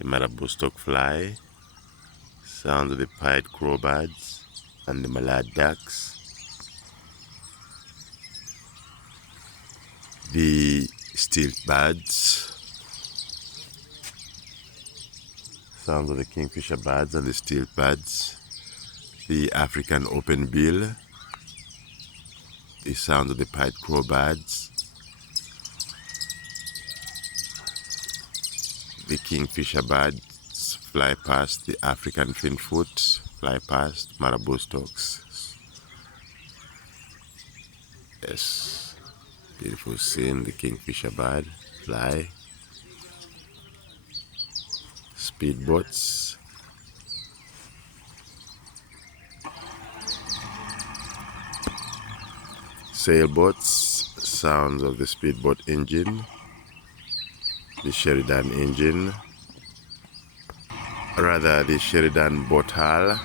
the marabou stork fly, sounds of the pied crowbirds and the mallard ducks, the stilt birds, sounds of the kingfisher birds and the stilt birds, the African open bill, the sounds of the pied crowbirds, the kingfisher birds fly past, the African finfoot fly past, marabou storks. Yes, beautiful scene, the kingfisher bird fly, speedboats, sailboats, sounds of the speedboat engine, the Sheridan engine, rather the Sheridan boat hull,